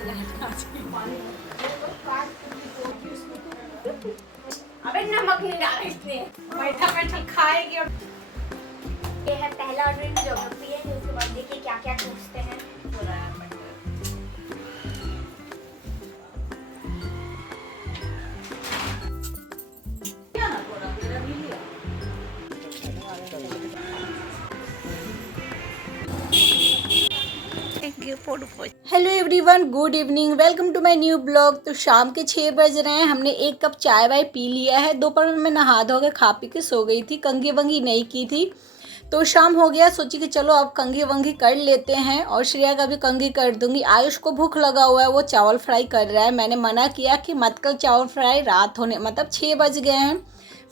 अबे नमक नहीं डाला इसलिए बैठा बैठा खाएगी। और ये है पहला ऑर्डर इन ज्योग्राफी है, उसके बाद देखिए क्या क्या पूछते हैं। Hello everyone, good evening, welcome to my new blog. तो शाम के 6 बज रहे हैं, हमने 1 कप चाय वाय पी लिया है। दोपहर में मैं नहा धो के खा पी के सो गई थी, कंघी वंगी नहीं की थी। तो शाम हो गया, सोची कि चलो अब कंघी वंगी कर लेते हैं और श्रेया का भी कंघी कर दूंगी। आयुष को भूख लगा हुआ है, वो चावल फ्राई कर रहा है। मैंने मना किया कि मत कर चावल फ्राई, रात होने मतलब 6 बज गए हैं,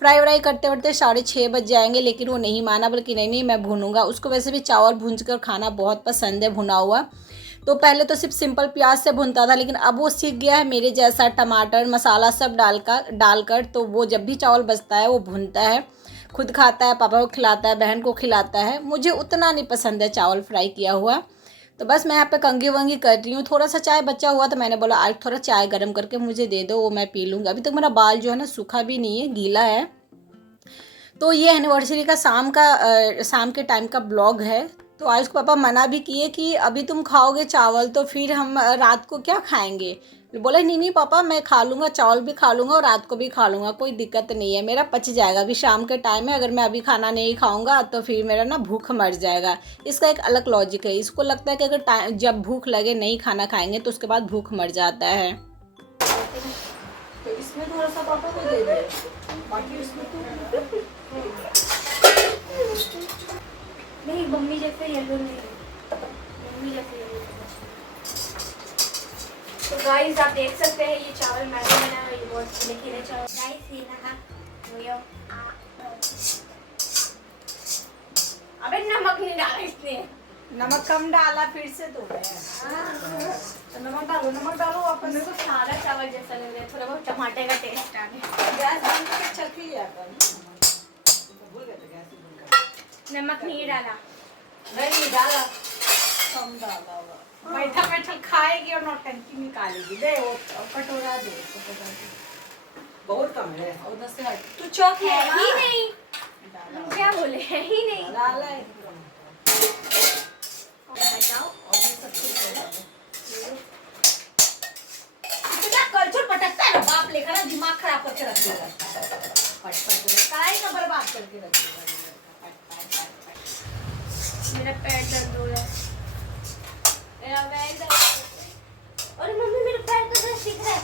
फ्राई व्राई करते करते 6:30 बज जाएंगे। लेकिन वो नहीं माना, बल्कि नहीं मैं भूनूंगा। उसको वैसे भी चावल भूंज कर खाना बहुत पसंद है, भुना हुआ। तो पहले तो सिर्फ सिंपल प्याज से भुनता था, लेकिन अब वो सीख गया है मेरे जैसा, टमाटर मसाला सब डालकर। तो वो जब भी चावल बचता है वो भुनता है, खुद खाता है, पापा को खिलाता है, बहन को खिलाता है। मुझे उतना नहीं पसंद है चावल फ्राई किया हुआ। तो बस मैं यहाँ पे कंघी वंगी कर रही हूँ। थोड़ा सा चाय बचा हुआ तो मैंने बोला आज थोड़ा चाय गर्म करके मुझे दे दो, वो मैं पी लूँगी। अभी तक मेरा बाल जो है ना सूखा भी नहीं है, गीला है। तो ये एनिवर्सरी का शाम के टाइम का ब्लॉग है। तो आज उसको पापा मना भी किए कि अभी तुम खाओगे चावल तो फिर हम रात को क्या खाएंगे। बोले नहीं पापा, मैं खा लूँगा, चावल भी खा लूँगा और रात को भी खा लूँगा, कोई दिक्कत नहीं है, मेरा पच जाएगा। अभी शाम के टाइम है, अगर मैं अभी खाना नहीं खाऊँगा तो फिर मेरा ना भूख मर जाएगा। इसका एक अलग लॉजिक है। इसको लगता है कि अगर जब भूख लगे नहीं खाना खाएंगे तो उसके बाद भूख मर जाता है। तो इसमें थोड़ा सा पापा को दे दे, बाकी इसमें तो नहीं, मम्मी जैसे येलो नहीं, मम्मी जैसे येलो। तो गाइस आप देख सकते हैं ये चावल मैंने बनाया है, ये बहुत खिले चावल। गाइस ये ना अबे नमक नहीं डाला इसलिए, नमक कम डाला फिर से तो तो नमक डालो वापस। मेरे को सारा चावल जैसा लग रहा है, थोड़ा बहुत टमाटर का टेस्ट आ गया। गैस बंद करके चख लिया कर। भूल गए थे गैस बंद कर। नमक नहीं डाला, नहीं डाला, कम डाला होगा। बैठा बैठा खाएगी और नौटंकी निकालेगी। दे वो कटोरा दे, कटोरा दे। बहुत कम है, उधर से हट। तू चौक है ही नहीं, हम क्या बोले है ही नहीं। डाला है बताओ और ये सब कुछ डाल दो। क्या कल्चर पटकता है ना बाप लेकर ना, दिमाग खराब करके रख देगा। पट काय का बर्बाद करके रखिएगा। मेरा पैर दर्द हो रहा है, मेरा पैर दर्द। अरे मम्मी मेरा पैर तो दर्द दिख रहा है।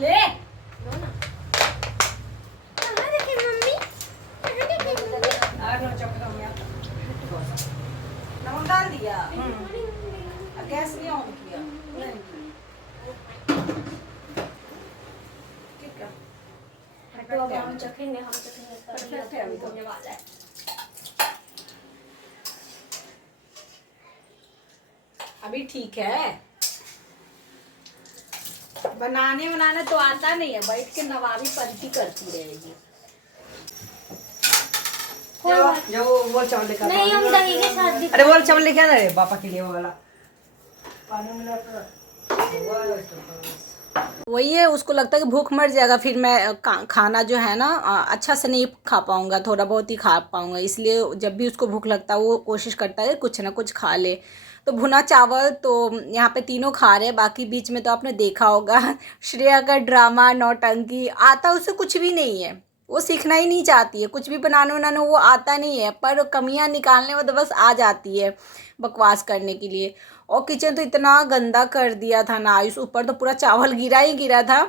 ले लो ना, कहाँ देखे मम्मी, कहाँ देखे मम्मी। नमक डाल दिया, गैस नहीं ऑन किया। ठीक है, तो अब हम चखेंगे, तभी होने वाला है। अभी ठीक है। बनाने तो आता नहीं है, बैठ के नवाबी पंथी करती रहेगी। जो वो चावल लेकर नहीं, हम दही के साथ भी। अरे वो चावल लेके आ रहे पापा के लिए, वो वाला पानी मिला वही है, उसको लगता है कि भूख मर जाएगा, फिर मैं खाना जो है ना अच्छा से नहीं खा पाऊँगा, थोड़ा बहुत ही खा पाऊँगा। इसलिए जब भी उसको भूख लगता है वो कोशिश करता है कुछ ना कुछ खा ले। तो भुना चावल तो यहाँ पे तीनों खा रहे हैं। बाकी बीच में तो आपने देखा होगा श्रेया का ड्रामा, नौटंकी, आता उसे कुछ भी नहीं है, वो सीखना ही नहीं चाहती है, कुछ भी बनाने वो आता नहीं है, पर कमियां निकालने में तो बस आ जाती है बकवास करने के लिए। और किचन तो इतना गंदा कर दिया था ना आयुष, ऊपर तो पूरा चावल गिरा ही गिरा था।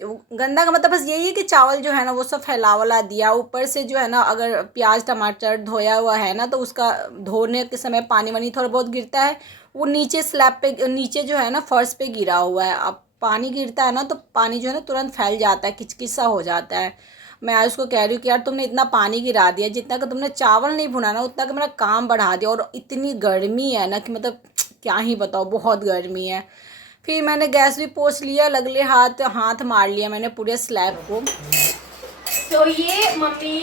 गंदा का मतलब बस यही है कि चावल जो है ना वो सब फैलावला दिया। ऊपर से जो है ना, अगर प्याज टमाटर धोया हुआ है ना तो उसका धोने के समय पानी वानी थोड़ा बहुत गिरता है, वो नीचे स्लैब पे, नीचे जो है ना फर्श पे गिरा हुआ है। अब पानी गिरता है ना तो पानी जो है ना तुरंत फैल जाता है, किचकिचा हो जाता है। मैं आज उसको कह रही हूँ कि यार तुमने इतना पानी गिरा दिया, जितना का तुमने चावल नहीं भुना ना उतना का मेरा काम बढ़ा दिया। और इतनी गर्मी है ना कि मतलब क्या ही बताओ, बहुत गर्मी है। फिर मैंने गैस भी पोंछ लिया, लगले हाथ मार लिया मैंने पूरे स्लैब को। तो ये मम्मी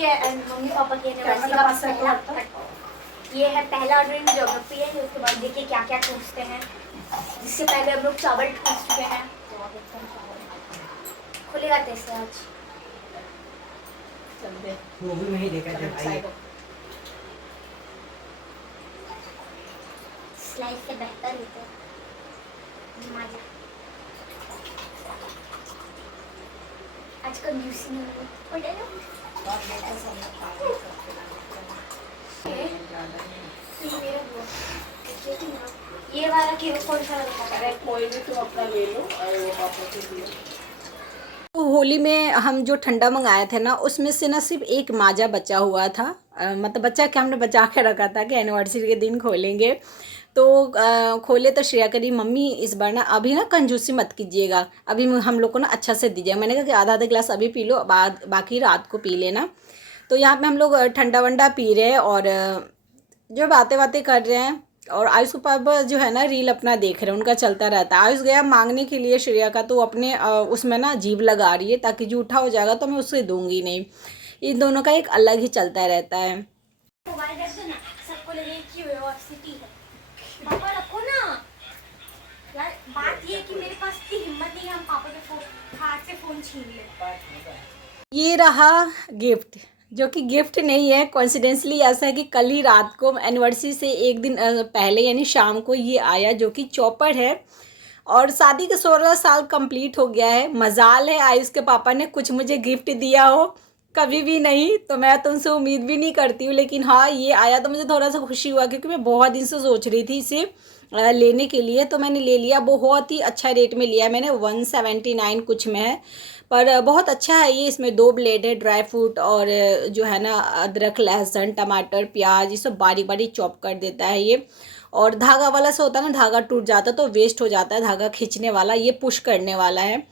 पापा के एनिवर्सरी का पहला ये है पहला दिन ज्योग्राफी है, उसके बाद देखिए क्या क्या पूछते हैं। जिससे पहले हम लोग चावल पूछ चुके हैं, तो अब देखते हैं चावल खुलेगा कैसे आज। चल दे मूवी में ही देखा था भाई। साइड स्लाइस से बेहतर होते हैं। मजा आज का यूसी नहीं है पड़ेगा। और बेटा सब लोग पागल करते ये वाला की कौन सा लगता है? अरे कोई भी तुम अपना ले लो और वो पापा के लिए। तो होली में हम जो ठंडा मंगाए थे ना, उसमें से ना सिर्फ एक माजा बचा हुआ था। मतलब बचा के हमने बचा के रखा था कि एनिवर्सरी के दिन खोलेंगे। तो खोले तो श्रेया करी मम्मी इस बार ना अभी ना कंजूसी मत कीजिएगा, अभी हम लोग को ना अच्छा से दीजिएगा। मैंने कहा कि आधा आधा गिलास अभी पी लो, बाकी रात को पी लेना। तो यहाँ पे हम लोग ठंडा वंडा पी रहे हैं और जो बातें बातें कर रहे हैं। और आयुष के पापा जो है ना रील अपना देख रहे हैं, उनका चलता रहता है। आयुष गया मांगने के लिए श्रेया का, तो अपने उसमें ना जीभ लगा रही है ताकि जूठा हो जाएगा तो मैं उससे दूंगी नहीं। इन दोनों का एक अलग ही चलता रहता है। मोबाइल रख दो ना, सबको लगे कि यूनिवर्सिटी है। पापा रखो ना यार। बात ये है कि मेरे पास इतनी हिम्मत नहीं है हम पापा के फोन हाथ से फोन छीन ले। ये रहा गिफ्ट, जो कि गिफ्ट नहीं है, कोइंसिडेंसली ऐसा है कि कल ही रात को एनिवर्सरी से एक दिन पहले यानी शाम को ये आया, जो कि चॉपर है। और शादी के 16 साल कंप्लीट हो गया है। मजाल है आयुष के पापा ने कुछ मुझे गिफ्ट दिया हो, कभी भी नहीं। तो मैं तो उनसे उम्मीद भी नहीं करती हूँ, लेकिन हाँ ये आया तो मुझे थोड़ा सा खुशी हुआ, क्योंकि मैं बहुत दिन से सोच रही थी इसे लेने के लिए। तो मैंने ले लिया। बहुत ही अच्छा रेट में लिया मैंने, 179 कुछ में है, पर बहुत अच्छा है ये। इसमें 2 ब्लेड है, ड्राई फ्रूट और जो है ना अदरक लहसुन टमाटर प्याज ये सब बारीक बारीक चॉप कर देता है ये। और धागा वाला से होता है ना, धागा टूट जाता तो वेस्ट हो जाता है, धागा खींचने वाला, ये पुश करने वाला है।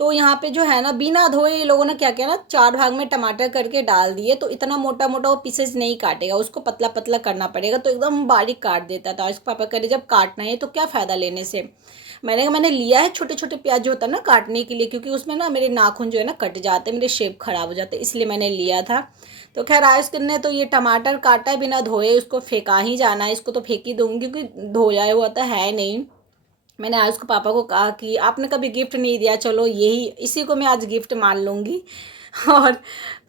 तो यहाँ पे जो है ना बिना धोए ये लोगों ने क्या किया ना, 4 भाग में टमाटर करके डाल दिए। तो इतना मोटा मोटा वो पीसेस नहीं काटेगा, उसको पतला पतला करना पड़ेगा, तो एकदम बारीक काट देता था। इसके पापा कह रहे जब काटना है तो क्या फ़ायदा लेने से। मैंने लिया है छोटे छोटे प्याज जो होता है ना काटने के लिए, क्योंकि उसमें ना मेरे नाखून जो है ना कट जाते हैं, मेरे शेप ख़राब हो जाते हैं, इसलिए मैंने लिया था। तो खैर आयुष ने तो ये टमाटर काटा है बिना धोए, उसको फेंका ही जाना है। इसको तो फेंक ही दूँगी क्योंकि धोया हुआ तो है नहीं। मैंने आयुष के पापा को कहा कि आपने कभी गिफ्ट नहीं दिया, चलो यही इसी को मैं आज गिफ्ट मान लूँगी। और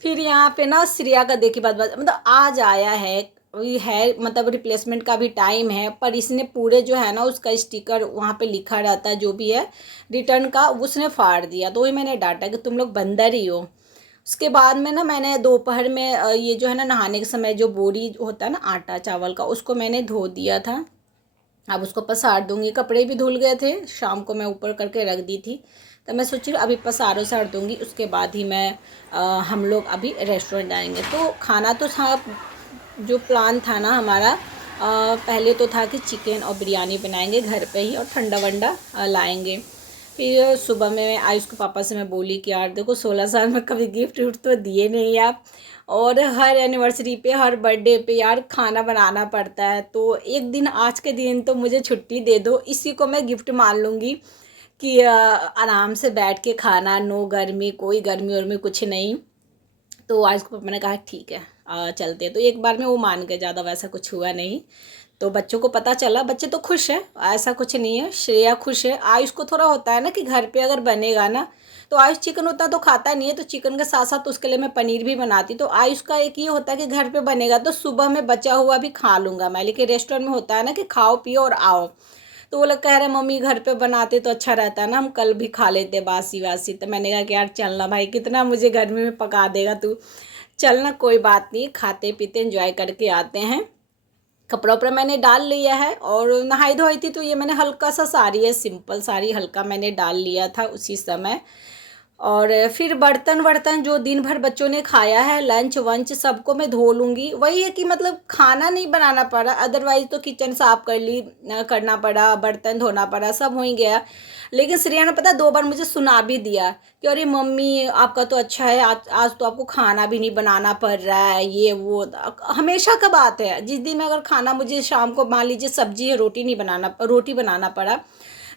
फिर यहाँ पे ना श्रेया का देखी बात मतलब आज आया है मतलब रिप्लेसमेंट का भी टाइम है, पर इसने पूरे जो है ना उसका स्टिकर वहाँ पे लिखा रहता है जो भी है रिटर्न का, उसने फाड़ दिया। तो वही मैंने डांटा कि तुम लोग बंदर ही हो। उसके बाद में ना मैंने दोपहर में ये जो है ना नहाने के समय जो बोरी होता है ना आटा चावल का, उसको मैंने धो दिया था। अब उसको पसार दूंगी। कपड़े भी धुल गए थे, शाम को मैं ऊपर करके रख दी थी, तो मैं सोची अभी पसार दूंगी। उसके बाद ही मैं हम लोग अभी रेस्टोरेंट आएंगे। तो खाना तो था, जो प्लान था ना हमारा पहले तो था कि चिकन और बिरयानी बनाएंगे घर पे ही और ठंडा वंडा लाएंगे। फिर सुबह में मैं आयुष के पापा से मैं बोली कि यार देखो 16 साल में कभी गिफ्ट विफ्ट तो दिए नहीं आप, और हर एनिवर्सरी पे हर बर्थडे पे यार खाना बनाना पड़ता है, तो एक दिन आज के दिन तो मुझे छुट्टी दे दो, इसी को मैं गिफ्ट मान लूँगी कि आराम से बैठ के खाना, नो गर्मी, कोई गर्मी उर्मी कुछ नहीं। तो आज को पापा ने कहा ठीक है चलते। तो एक बार में वो मान गए, ज़्यादा वैसा कुछ हुआ नहीं। तो बच्चों को पता चला, बच्चे तो खुश है, ऐसा कुछ नहीं है। श्रेया खुश है। आयुष को थोड़ा होता है ना कि घर पे अगर बनेगा ना, तो आयुष चिकन होता तो खाता नहीं है, तो चिकन के साथ साथ उसके लिए मैं पनीर भी बनाती। तो आयुष का एक ये होता है कि घर पे बनेगा तो सुबह में बचा हुआ भी खा लूँगा मैं, लेकिन रेस्टोरेंट में होता है ना कि खाओ पियो और आओ। तो वो लोग कह रहे मम्मी घर पे बनाते तो अच्छा रहता है ना, हम कल भी खा लेते बासी वासी। तो मैंने कहा कि यार चलना भाई, कितना मुझे गर्मी में पका देगा तू, चलना कोई बात नहीं, खाते पीते एंजॉय करके आते हैं। कपड़ा उपड़ा मैंने डाल लिया है और नहाई धोई थी, तो ये मैंने हल्का सा साड़ी है, सिंपल साड़ी हल्का मैंने डाल लिया था उसी समय। और फिर बर्तन जो दिन भर बच्चों ने खाया है, लंच वंच सबको मैं धो लूँगी। वही है कि मतलब खाना नहीं बनाना पड़ा, अदरवाइज़ तो किचन साफ़ करना पड़ा, बर्तन धोना पड़ा, सब हो ही गया। लेकिन श्रेया ने पता 2 बार मुझे सुना भी दिया कि अरे मम्मी आपका तो अच्छा है, आज तो आपको खाना भी नहीं बनाना पड़ रहा है, ये वो। हमेशा का बात है, जिस दिन अगर खाना मुझे शाम को मान लीजिए सब्जी है, रोटी बनाना पड़ा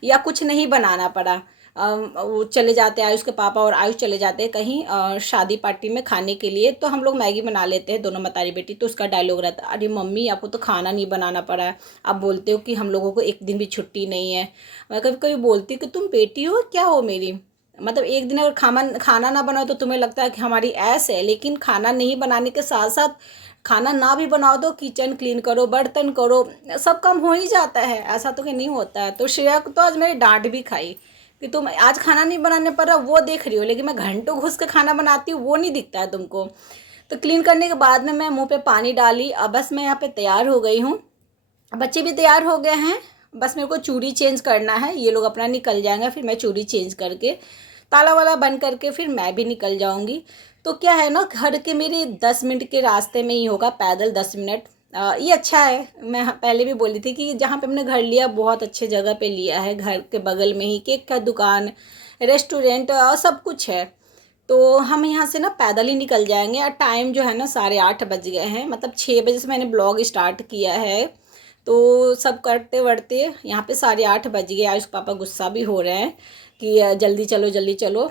या कुछ नहीं बनाना पड़ा, वो चले जाते हैं, आयुष के पापा और आयुष चले जाते हैं कहीं शादी पार्टी में खाने के लिए, तो हम लोग मैगी बना लेते हैं दोनों मतारी बेटी। तो उसका डायलॉग रहता है, अरे मम्मी आपको तो खाना नहीं बनाना पड़ा है, आप बोलते हो कि हम लोगों को एक दिन भी छुट्टी नहीं है। मैं कभी कभी बोलती हूँ कि तुम बेटी हो क्या हो मेरी, मतलब एक दिन अगर खाना ना बनाओ तो तुम्हें लगता है कि हमारी ऐस है, लेकिन खाना नहीं बनाने के साथ साथ खाना ना भी बनाओ तो किचन क्लीन करो, बर्तन करो, सब काम हो ही जाता है, ऐसा तो कि नहीं होता है। तो श्रेया को तो आज मेरी डांट भी खाई कि तुम आज खाना नहीं बनाने पर वो देख रही हो, लेकिन मैं घंटों घुस के खाना बनाती हूँ वो नहीं दिखता है तुमको। तो क्लीन करने के बाद में मैं मुंह पे पानी डाली, अब बस मैं यहाँ पे तैयार हो गई हूँ, बच्चे भी तैयार हो गए हैं, बस मेरे को चूड़ी चेंज करना है। ये लोग अपना निकल जाएंगे, फिर मैं चूड़ी चेंज करके ताला वाला बंद करके फिर मैं भी निकल जाऊंगी। तो क्या है ना, घर के मेरे 10 मिनट के रास्ते में ही होगा, पैदल 10 मिनट। ये अच्छा है, मैं पहले भी बोली थी कि जहाँ पे हमने घर लिया बहुत अच्छे जगह पे लिया है, घर के बगल में ही केक का दुकान, रेस्टोरेंट और सब कुछ है। तो हम यहाँ से ना पैदल ही निकल जाएंगे। और टाइम जो है ना 8:30 बज गए हैं, मतलब 6 बजे से मैंने ब्लॉग स्टार्ट किया है, तो सब करते वरते यहाँ पे 8:30 बज गए। आयुष पापा गुस्सा भी हो रहे हैं कि जल्दी चलो जल्दी चलो।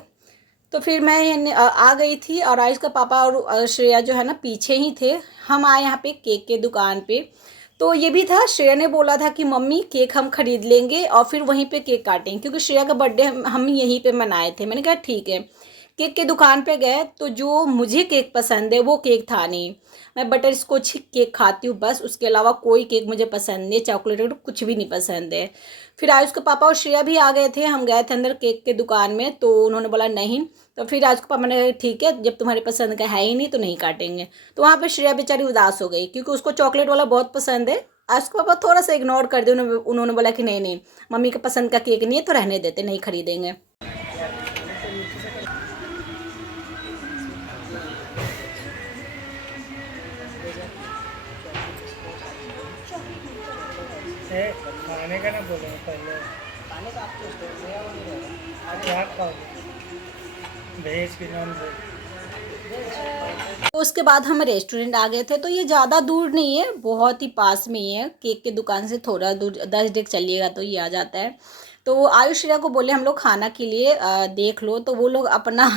तो फिर मैं आ गई थी और आयुष का पापा और श्रेया जो है ना पीछे ही थे। हम आए यहाँ पे केक के दुकान पे, तो ये भी था, श्रेया ने बोला था कि मम्मी केक हम ख़रीद लेंगे और फिर वहीं पे केक काटेंगे, क्योंकि श्रेया का बर्थडे हम यहीं पे मनाए थे। मैंने कहा ठीक है। केक के दुकान पे गए तो जो मुझे केक पसंद है वो केक था नहीं। मैं बटर स्कॉच केक खाती हूँ बस, उसके अलावा कोई केक मुझे पसंद नहीं, चॉकलेट कुछ भी नहीं पसंद है। फिर आयुष के पापा और श्रेया भी आ गए थे, हम गए थे अंदर केक के दुकान में, तो उन्होंने बोला नहीं। तो फिर आयुष के पापा ने कहा ठीक है, जब तुम्हारे पसंद का है ही नहीं तो नहीं काटेंगे। तो वहाँ पे श्रेया बेचारी उदास हो गई, क्योंकि उसको चॉकलेट वाला बहुत पसंद है। आयुष के पापा थोड़ा सा इग्नोर कर दिया, उन्होंने बोला कि नहीं नहीं मम्मी के पसंद का केक नहीं है तो रहने देते, नहीं खरीदेंगे। खाने का ना बोलो पहले, खाने का आपको क्या खाओगे, वेज की नॉन वेज? तो उसके बाद हम रेस्टोरेंट आ गए थे। तो ये ज़्यादा दूर नहीं है, बहुत ही पास में ही है, केक के दुकान से थोड़ा दूर 10 डेग चलिएगा तो ये आ जाता है। तो आयुष श्रेया को बोले हम लोग खाना के लिए देख लो, तो वो लोग अपना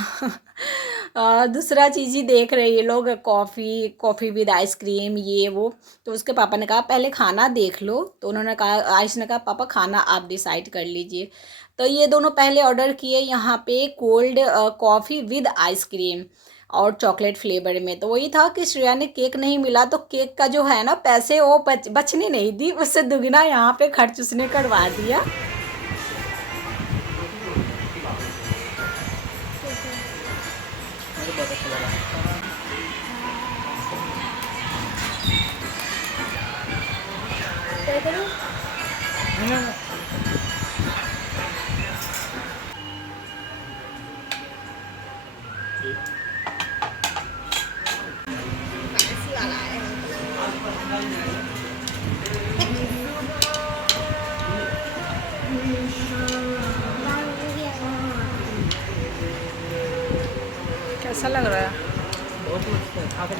दूसरा चीज़ ही देख रहे हैं ये लोग, कॉफ़ी विद आइसक्रीम ये वो। तो उसके पापा ने कहा पहले खाना देख लो, तो उन्होंने कहा, आयुष ने कहा पापा खाना आप डिसाइड कर लीजिए। तो ये दोनों पहले ऑर्डर किए यहाँ पे कोल्ड कॉफ़ी विद आइसक्रीम और चॉकलेट फ्लेवर में। तो वही था कि श्रेया ने केक नहीं मिला, तो केक का जो है ना पैसे वो बचने नहीं दी, उससे दुगना यहाँ पे खर्च उसने करवा दिया। बहुत अच्छा लगा। कैसा लग रहा है? बहुत मस्त है, खा कर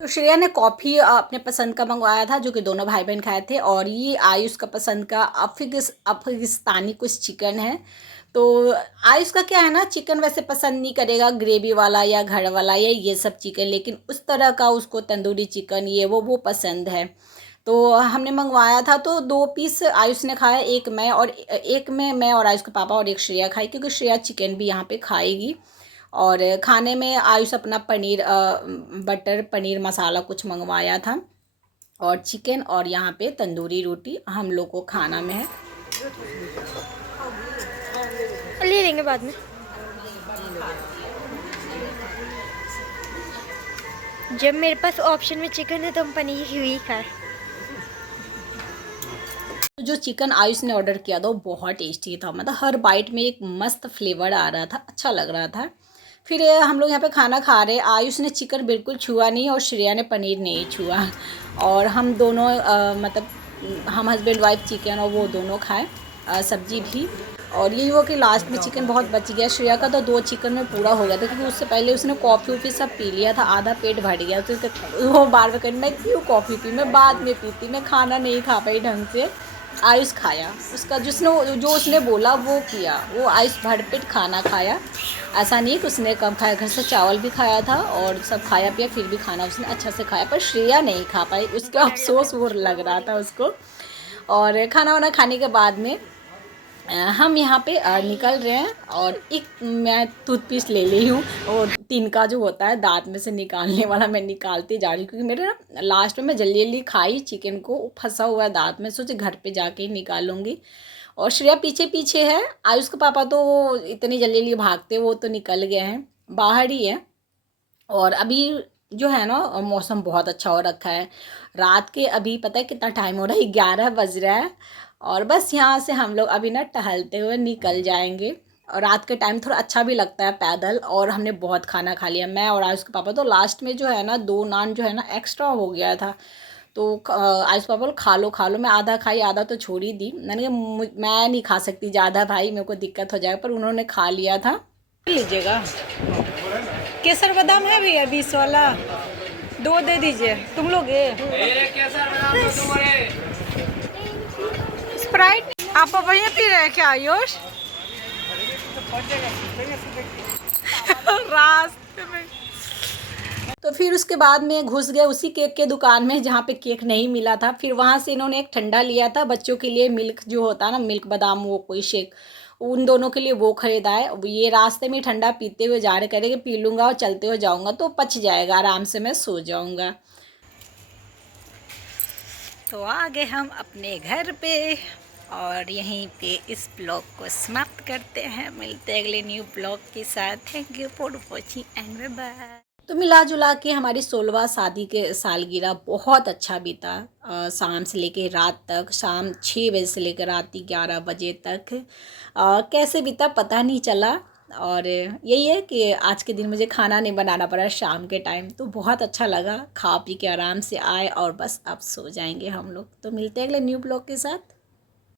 तो श्रेया ने कॉफ़ी अपने पसंद का मंगवाया था, जो कि दोनों भाई बहन खाए थे, और ये आयुष का पसंद का अफगानिस्तानी कुछ चिकन है। तो आयुष का क्या है ना, चिकन वैसे पसंद नहीं करेगा, ग्रेवी वाला या घर वाला या ये सब चिकन, लेकिन उस तरह का उसको तंदूरी चिकन ये वो पसंद है। तो हमने मंगवाया था, तो 2 पीस आयुष ने खाया, एक में मैं और आयुष के पापा और एक श्रेया खाई, क्योंकि श्रेया चिकन भी यहाँ पे खाएगी। और खाने में आयुष अपना बटर पनीर मसाला कुछ मंगवाया था, और चिकन, और यहाँ पे तंदूरी रोटी हम लोग को खाना में है। ले लेंगे बाद में, जब मेरे पास ऑप्शन में चिकन है तो हम पनीर ही खाए। जो चिकन आयुष ने ऑर्डर किया था वो बहुत टेस्टी था, मतलब हर बाइट में एक मस्त फ्लेवर आ रहा था, अच्छा लग रहा था। फिर हम लोग यहाँ पे खाना खा रहे, आयुष ने चिकन बिल्कुल छुआ नहीं और श्रेया ने पनीर नहीं छुआ, और हम दोनों मतलब हम हस्बैंड वाइफ चिकन और वो दोनों खाए, सब्जी भी। और यही वो कि लास्ट में चिकन बहुत बच गया, श्रेया का तो 2 चिकन में पूरा हो गया था, क्योंकि उससे पहले उसने कॉफ़ी वॉफ़ी सब पी लिया था, आधा पेट भर गया। तो वो बार बार कही मैं क्यों कॉफ़ी पी, मैं बाद में पीती, मैं खाना नहीं खा पाई ढंग से, आयुष खाया, उसका जो उसने बोला वो किया, वो आयुष भरपेट खाना खाया। ऐसा नहीं कि उसने कम खाया, घर से चावल भी खाया था और सब खाया पिया, फिर भी खाना उसने अच्छा से खाया, पर श्रेया नहीं खा पाई, उसका अफसोस वो लग रहा था उसको। और खाना वाना खाने के बाद में हम यहाँ पे निकल रहे हैं और एक मैं टूथपिक ले ली हूँ और तिनका जो होता है दांत में से निकालने वाला, मैं निकालती जा रही हूँ क्योंकि मेरे ना लास्ट में मैं जल्दी जल्दी खाई चिकन को, फंसा हुआ है दांत में, सोचे घर पे जाके ही निकालूंगी। और श्रेया पीछे पीछे है, आयुष के पापा तो वो इतनी जल्दी जल्दी भागते, वो तो निकल गए हैं, बाहर ही है। और अभी जो है ना मौसम बहुत अच्छा हो रखा है, रात के अभी पता है कितना टाइम हो रहा है, 11 बज रहा है। और बस यहाँ से हम लोग अभी ना टहलते हुए निकल जाएंगे। और रात के टाइम थोड़ा अच्छा भी लगता है पैदल, और हमने बहुत खाना खा लिया, मैं और आयुष के पापा, तो लास्ट में जो है ना 2 नान जो है ना एक्स्ट्रा हो गया था। तो आयुष पापा बोले खा लो, मैं आधा खाई, आधा तो छोड़ ही दी, मैंने कहा मैं नहीं खा सकती ज़्यादा भाई, मेरे को दिक्कत हो जाएगा, पर उन्होंने खा लिया था। लीजिएगा केसर बादाम है भैया 20 वाला, 2 दे दीजिए, तुम लोगे स्प्राइट, आप वहीं पी रहे हैं क्या आयुष? रास्ते में तो फिर उसके बाद में घुस गए उसी केक के दुकान में जहाँ पे केक नहीं मिला था। फिर वहाँ से इन्होंने एक ठंडा लिया था बच्चों के लिए, मिल्क जो होता है ना, मिल्क बादाम, वो कोई शेक, उन दोनों के लिए वो ख़रीदा है। अब ये रास्ते में ठंडा पीते हुए जा रहे, कह रहे कि पी लूँगा और चलते हुए जाऊँगा तो पच जाएगा, आराम से मैं सो जाऊँगा। तो आ गए हम अपने घर पे और यहीं पे इस ब्लॉग को समाप्त करते हैं। मिलते हैं अगले न्यू ब्लॉग के साथ। Thank you for watching and bye bye. तो मिला जुला के हमारी 16वां शादी के सालगिरह बहुत अच्छा बीता, शाम से लेके रात तक, शाम 6 बजे से लेकर रात 11 बजे तक कैसे बीता पता नहीं चला। और यही है कि आज के दिन मुझे खाना नहीं बनाना पड़ा शाम के टाइम, तो बहुत अच्छा लगा, खा पी के आराम से आए और बस अब सो जाएंगे हम लोग। तो मिलते हैं अगले न्यू ब्लॉग के साथ।